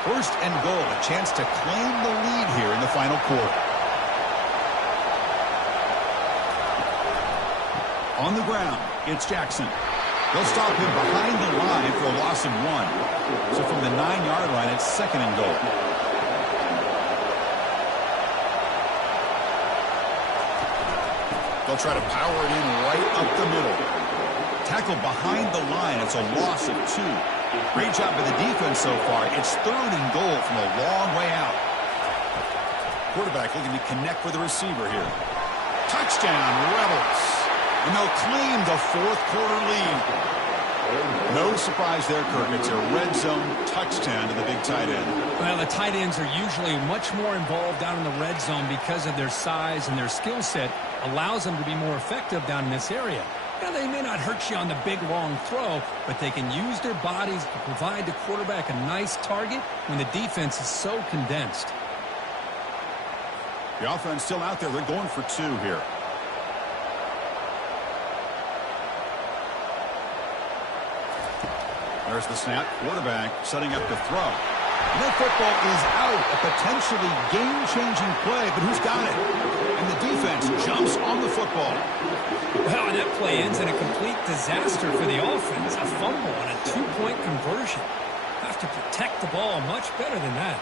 First and goal, a chance to claim the lead here in the final quarter. On the ground, it's Jackson. They'll stop him behind the line for a loss of 1. So from the 9-yard line, it's second and goal. They'll try to power it in right up the middle. Tackle behind the line. It's a loss of 2. Great job by the defense so far. It's third and goal from a long way out. Quarterback looking to connect with the receiver here. Touchdown, Rebels. And they'll claim the fourth quarter lead. No surprise there, Kirk. It's a red zone touchdown to the big tight end. Well, the tight ends are usually much more involved down in the red zone because of their size, and their skill set allows them to be more effective down in this area. Now, they may not hurt you on the big, long throw, but they can use their bodies to provide the quarterback a nice target when the defense is so condensed. The offense still out there. They're going for 2 here. There's the snap. Quarterback setting up to throw. And that football is out. A potentially game-changing play, but who's got it? And the defense jumps on the football. Well, and that play ends in a complete disaster for the offense. A fumble and a 2-point conversion. Have to protect the ball much better than that.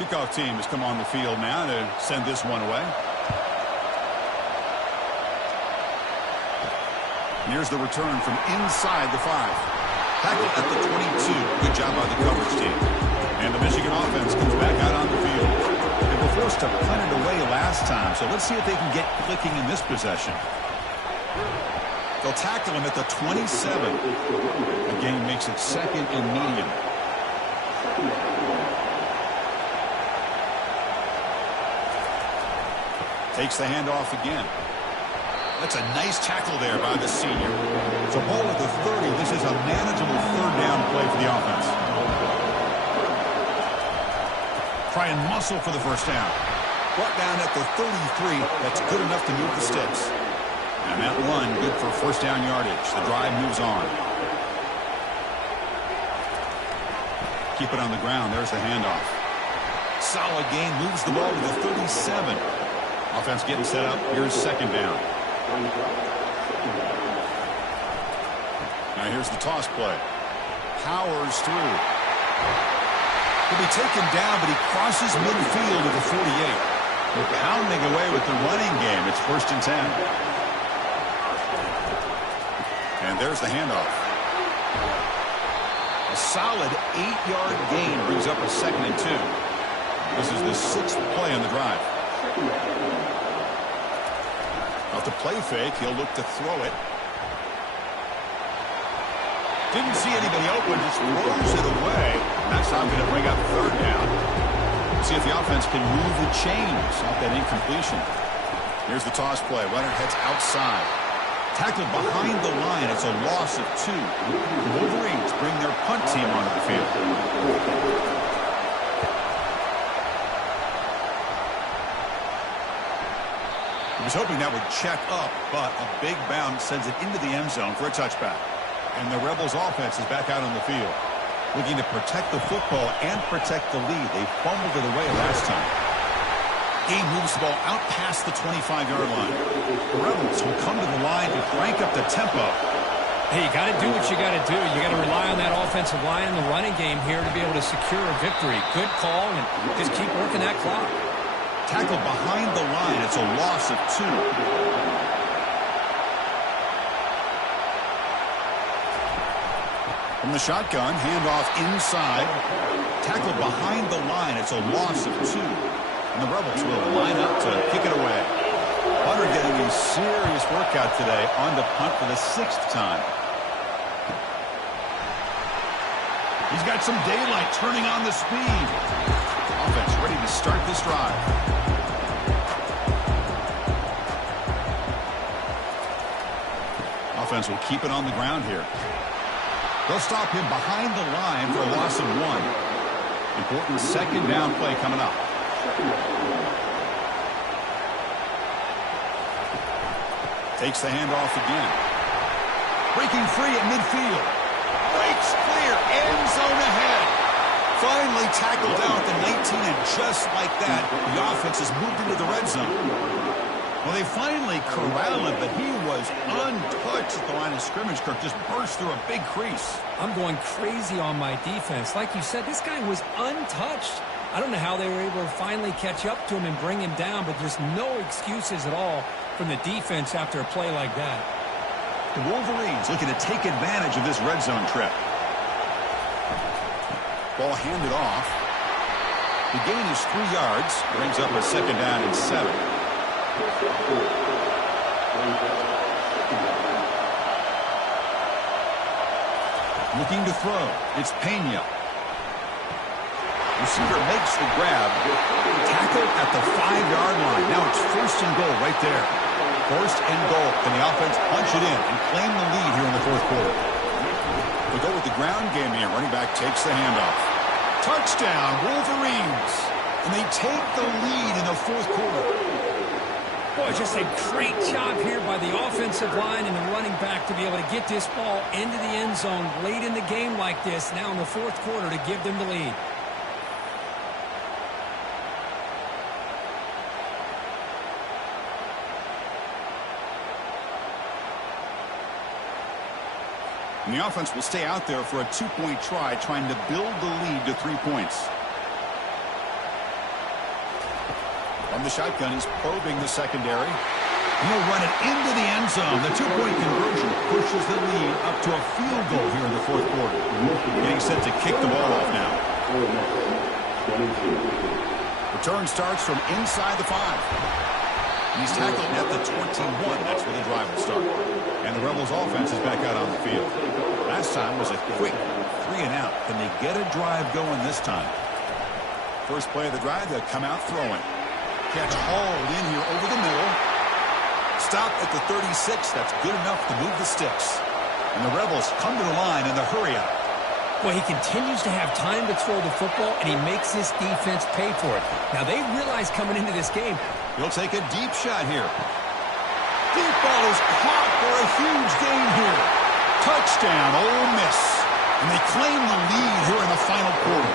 Kickoff team has come on the field now to send this one away. And here's the return from inside the 5. Tackle at the 22. Good job by the coverage team. And the Michigan offense comes back out on the field. They were forced to punt it away last time, so let's see if they can get clicking in this possession. They'll tackle him at the 27. The game makes it second and medium. Takes the handoff again. That's a nice tackle there by the senior. So ball at the 30. This is a manageable third down play for the offense. Try and muscle for the first down. Brought down at the 33. That's good enough to move the sticks. And that run good for first down yardage. The drive moves on. Keep it on the ground. There's the handoff. Solid gain. Moves the ball to the 37. Offense getting set up. Here's second down. Now here's the toss play. Powers through. He'll be taken down, but he crosses midfield at the 48. They're pounding away with the running game. It's first and 10. And there's the handoff. A solid 8-yard gain brings up a second and 2. This is the 6th play on the drive. Off the play fake, he'll look to throw it. Didn't see anybody open, just throws it away. That's how I'm going to bring up third down. See if the offense can move the chains off that incompletion. Here's the toss play. Runner heads outside. Tackled behind the line. It's a loss of 2. The Wolverines bring their punt team onto the field. He was hoping that would check up, but a big bounce sends it into the end zone for a touchback. And the Rebels offense is back out on the field, looking to protect the football and protect the lead. They fumbled it away last time. Game moves the ball out past the 25-yard line. The Rebels will come to the line to crank up the tempo. Hey, you got to do what you got to do. You got to rely on that offensive line and the running game here to be able to secure a victory. Good call, and just keep working that clock. Tackled behind the line. It's a loss of 2. From the shotgun, handoff inside. Tackled behind the line. It's a loss of 2. And the Rebels will line up to kick it away. Punter getting a serious workout today on the punt for the 6th time. He's got some daylight, turning on the speed. Offense ready to start this drive. Offense will keep it on the ground here. They'll stop him behind the line for a loss of 1. Important 2nd down play coming up. Takes the handoff again. Breaking free at midfield. Breaks clear. End zone ahead. Finally tackled down at the 19, and just like that, the offense has moved into the red zone. Well, they finally corralled him, but he was untouched at the line of scrimmage. Kirk just burst through a big crease. I'm going crazy on my defense. Like you said, this guy was untouched. I don't know how they were able to finally catch up to him and bring him down, but there's no excuses at all from the defense after a play like that. The Wolverines looking to take advantage of this red zone trip. Ball handed off. The gain is 3 yards. Brings up a 2nd down and 7. Looking to throw. It's Pena. Receiver makes the grab. Tackle at the 5-yard line. Now it's 1st and goal right there. 1st and goal. Can the offense punch it in and claim the lead here in the 4th quarter? We go with the ground game here. Running back takes the handoff. Touchdown, Wolverines. And they take the lead in the 4th quarter. Boy, just a great job here by the offensive line and the running back to be able to get this ball into the end zone late in the game like this, now in the 4th quarter, to give them the lead. And the offense will stay out there for a 2-point try, trying to build the lead to 3 points. On the shotgun, he's probing the secondary. He'll run it into the end zone. The 2-point conversion pushes the lead up to a field goal here in the 4th quarter. Getting set to kick the ball off now. Return starts from inside the 5. He's tackled at the 21. That's where the drive will start. And the Rebels offense is back out on the field. Last time was a quick 3 and out. Can they get a drive going this time? First play of the drive, they'll come out throwing. Catch hauled in here over the middle. Stop at the 36. That's good enough to move the sticks. And the Rebels come to the line in the hurry up. Well, he continues to have time to throw the football, and he makes this defense pay for it. Now, they realize coming into this game, he'll take a deep shot here. Deep ball is caught for a huge gain here. Touchdown, Ole Miss. And they claim the lead here in the final quarter.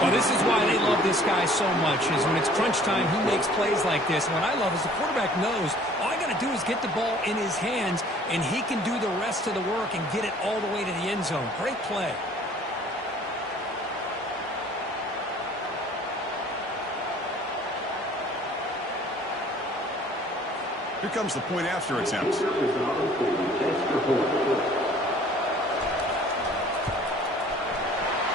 Well, this is why they love this guy so much, is when it's crunch time, he makes plays like this. And what I love is the quarterback knows all I got to do is get the ball in his hands, and he can do the rest of the work and get it all the way to the end zone. Great play. Here comes the point after attempt.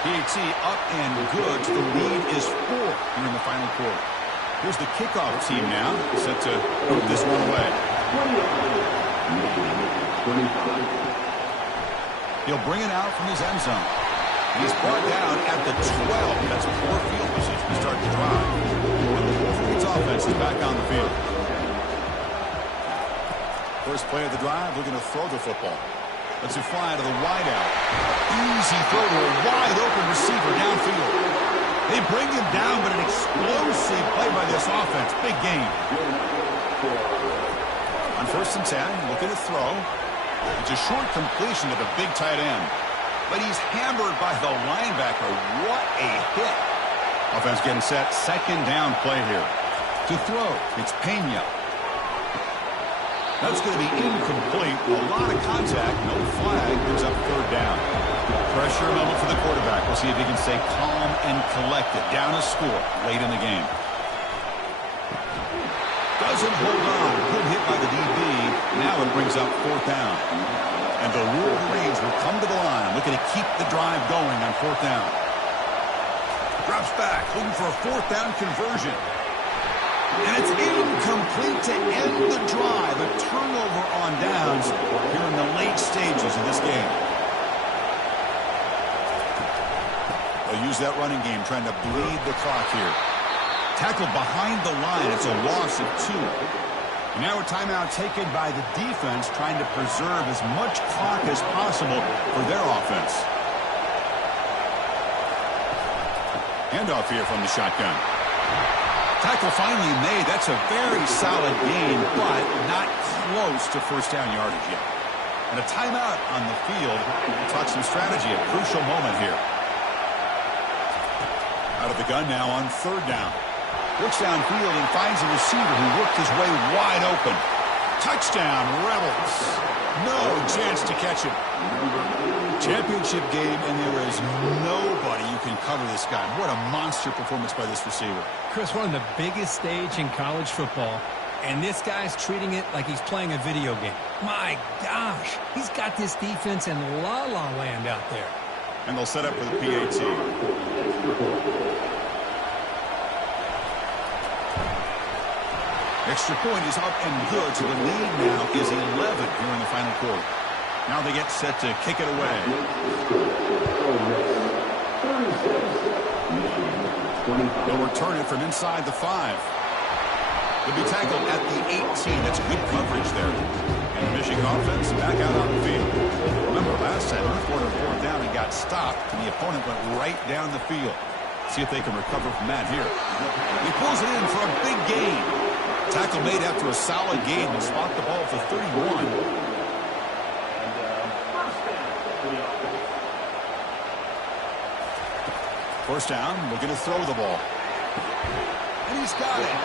PAT up and good. The lead is 4 here in the final quarter. Here's the kickoff team now, set to put this one away. He'll bring it out from his end zone. He's brought down at the 12. That's poor field position to start the drive. And the Wolverines offense is back on the field. First play of the drive, looking to throw the football. Let's it fly to the wide out. Easy throw to a wide open receiver downfield. They bring him down, but an explosive play by this offense. Big game. On 1st and 10, looking to throw. It's a short completion to the big tight end. But he's hammered by the linebacker. What a hit. Offense getting set. 2nd down play here. To throw, it's Pena. That's going to be incomplete. A lot of contact. No flag. Brings up 3rd down. Pressure level for the quarterback. We'll see if he can stay calm and collected. Down a score late in the game. doesn't hold on. Good hit by the DB. Now it brings up 4th down. And the Wolverines will come to the line, looking to keep the drive going on 4th down. Drops back, looking for a 4th down conversion. And it's incomplete to end the drive. A turnover on downs here in the late stages of this game. They'll use that running game, trying to bleed the clock here. Tackled behind the line. It's a loss of 2. And now a timeout taken by the defense, trying to preserve as much clock as possible for their offense. Handoff here from the shotgun. Tackle finally made. That's a very solid gain, but not close to 1st down yardage yet. And a timeout on the field. We'll talk some strategy, a crucial moment here. Out of the gun now on 3rd down. Looks downfield and finds a receiver who worked his way wide open. Touchdown, Rebels. No chance to catch him. Championship game, and there is nobody you can cover this guy. What a monster performance by this receiver. Chris, one of the biggest stage in college football, and this guy's treating it like he's playing a video game. My gosh, he's got this defense in la-la land out there. And they'll set up for the PAT. Extra point is up and good, so the lead now is 11 here in the final quarter. Now they get set to kick it away. They'll return it from inside the 5. They'll be tackled at the 18. That's good coverage there. And the Michigan offense back out on the field. Remember, last time, they scored on 4th down and got stopped, and the opponent went right down the field. See if they can recover from that here. He pulls it in for a big gain. Tackle made after a solid gain. Will spot the ball for 31. First down, looking to throw the ball. And he's got it.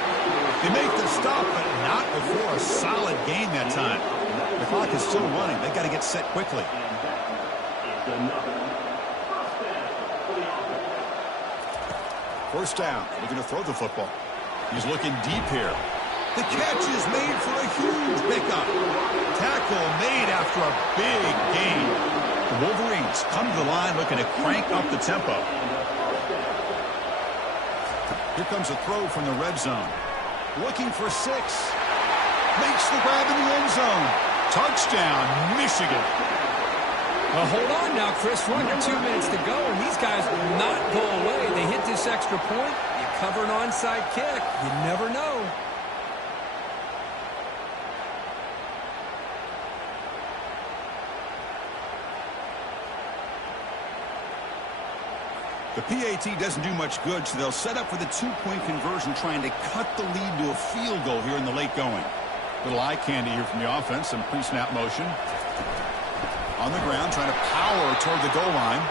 They make the stop, but not before a solid gain that time. The clock is still running. They've got to get set quickly. First down, looking to throw the football. He's looking deep here. The catch is made for a huge pickup. Tackle made after a big gain. The Wolverines come to the line looking to crank up the tempo. Here comes a throw from the red zone. Looking for 6. Makes the grab in the end zone. Touchdown, Michigan. Well, hold on now, Chris. We're under 2 minutes to go, and these guys will not go away. They hit this extra point. You cover an onside kick. You never know. The PAT doesn't do much good, so they'll set up for the 2-point conversion, trying to cut the lead to a field goal here in the late going. Little eye candy here from the offense, some pre-snap motion. On the ground, trying to power toward the goal line.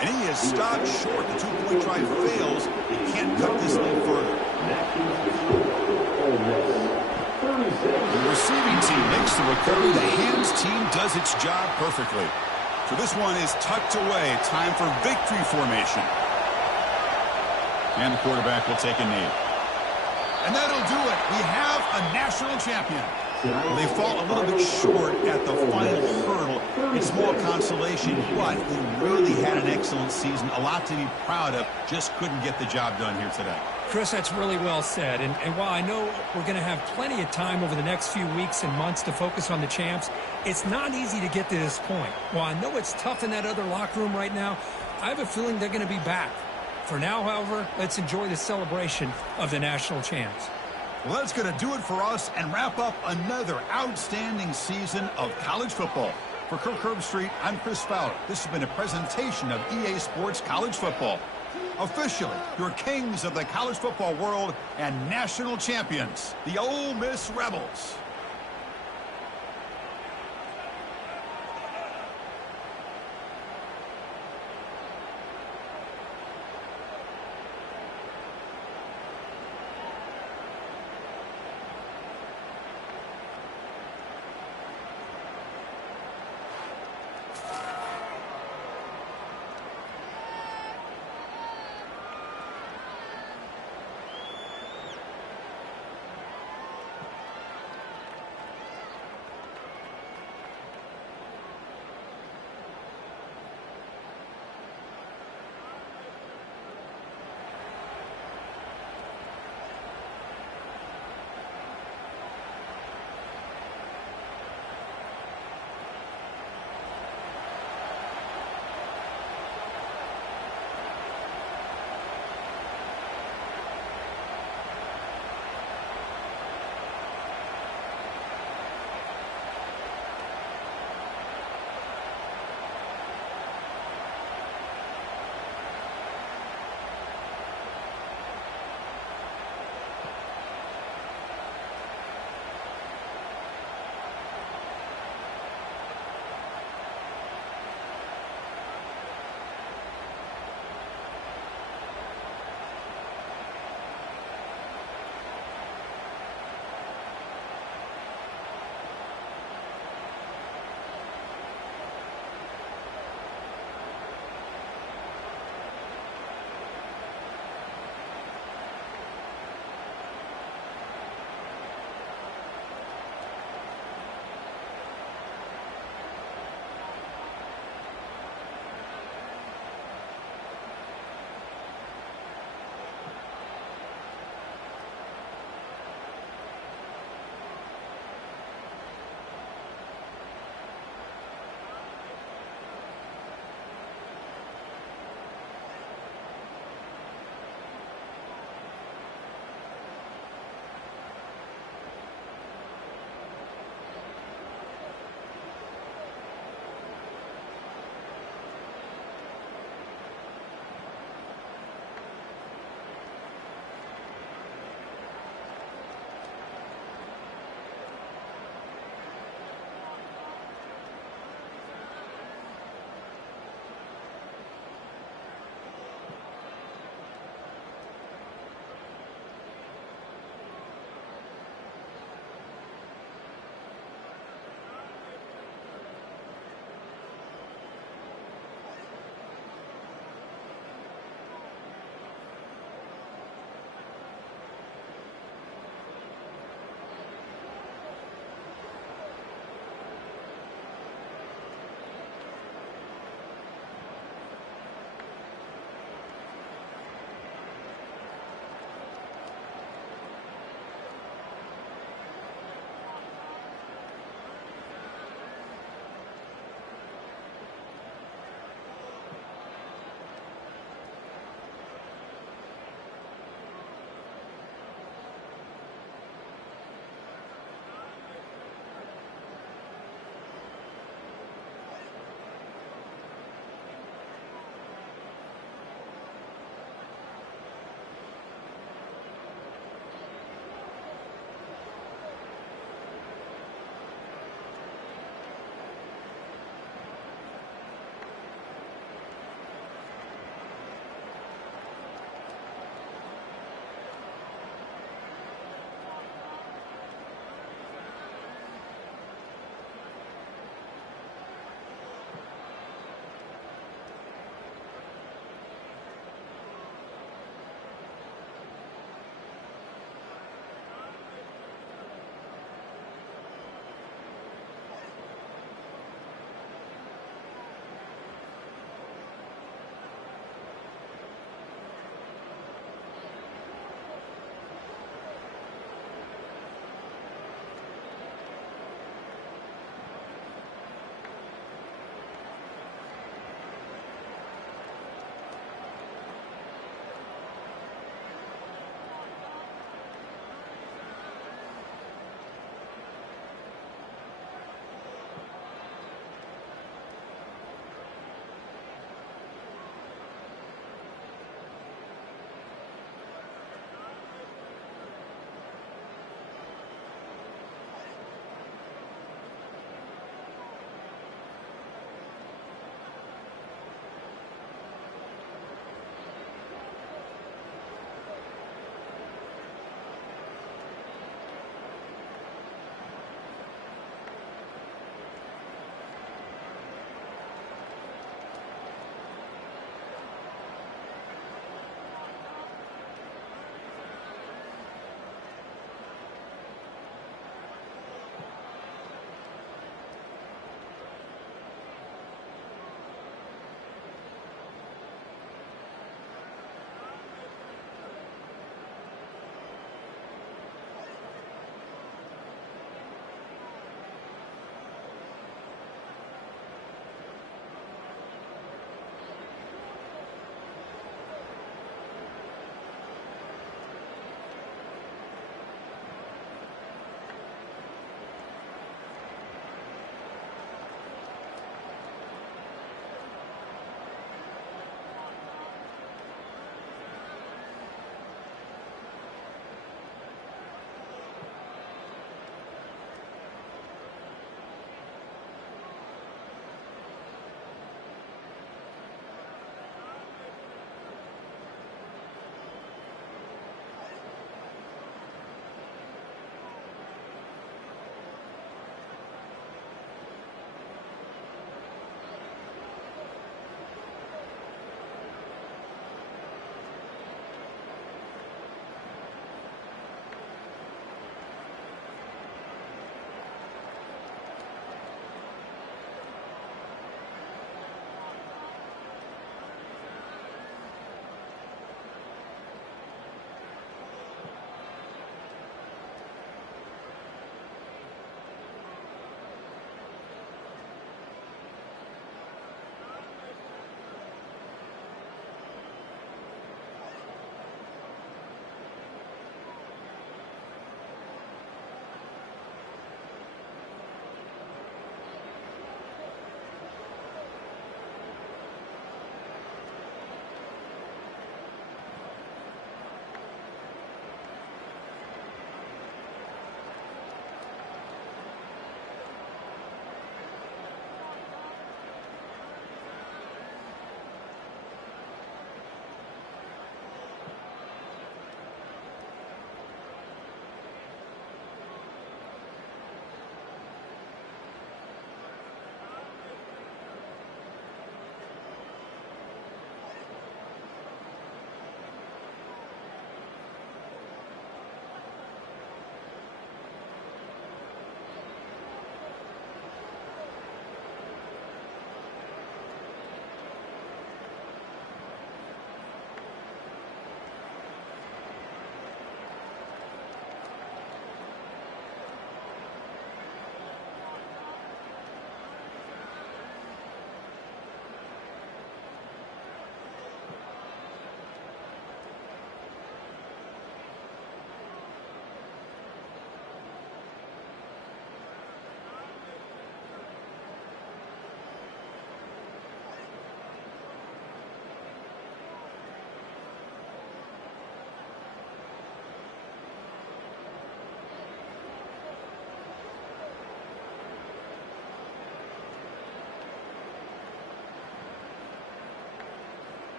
And he is stopped short. The 2-point try fails. He can't cut this lead further. The receiving team makes the recovery. The hands team does its job perfectly. So this one is tucked away. Time for victory formation. And the quarterback will take a knee. And that'll do it. We have a national champion. They fall a little bit short at the final hurdle. It's more consolation, but they really had an excellent season. A lot to be proud of. Just couldn't get the job done here today. Chris, that's really well said. And while I know we're going to have plenty of time over the next few weeks and months to focus on the champs, it's not easy to get to this point. While I know it's tough in that other locker room right now, I have a feeling they're going to be back. For now, however, let's enjoy the celebration of the national champs. Well, that's going to do it for us and wrap up another outstanding season of college football. For Kirk Herbstreit, I'm Chris Fowler. This has been a presentation of EA Sports College Football. Officially, your kings of the college football world and national champions, the Ole Miss Rebels.